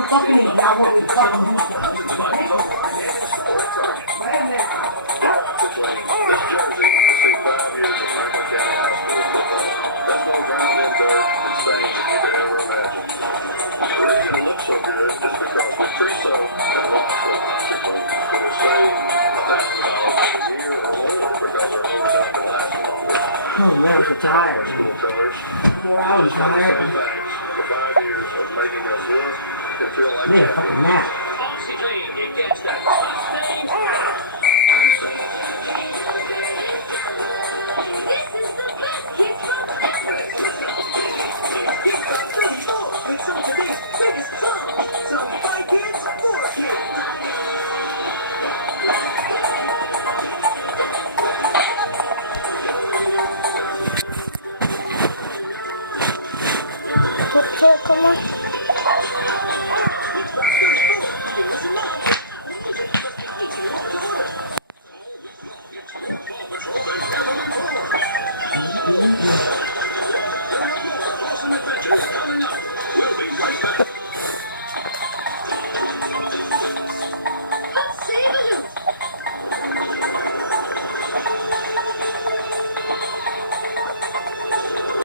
I'm fucking you. I want to fucking do stuff. Oh man, I'm so tired. 4 hours tired. Man, a fucking nap. Come on. Awesome adventures coming up. We'll be right back.